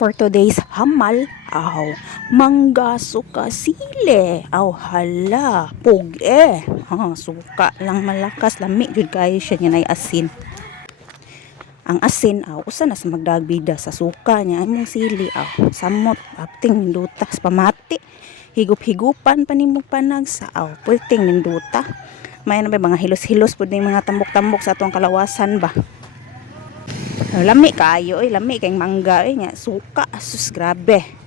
for today's hamal, mangga suka sile, hala, puge, suka lang malakas, lami, jud kayo siya niya na asin. Ang asin, usa na sa magdagbida sa suka niya, imong sili, samot, apting ninduta, sa pamati, higup-higupan, panimog panagsa, pulting ninduta. May na ba mga hilos-hilos po din mga tambok-tambok sa atong kalawasan ba. Lami kayo, lami kayong mangga, nga suka, sus grabe.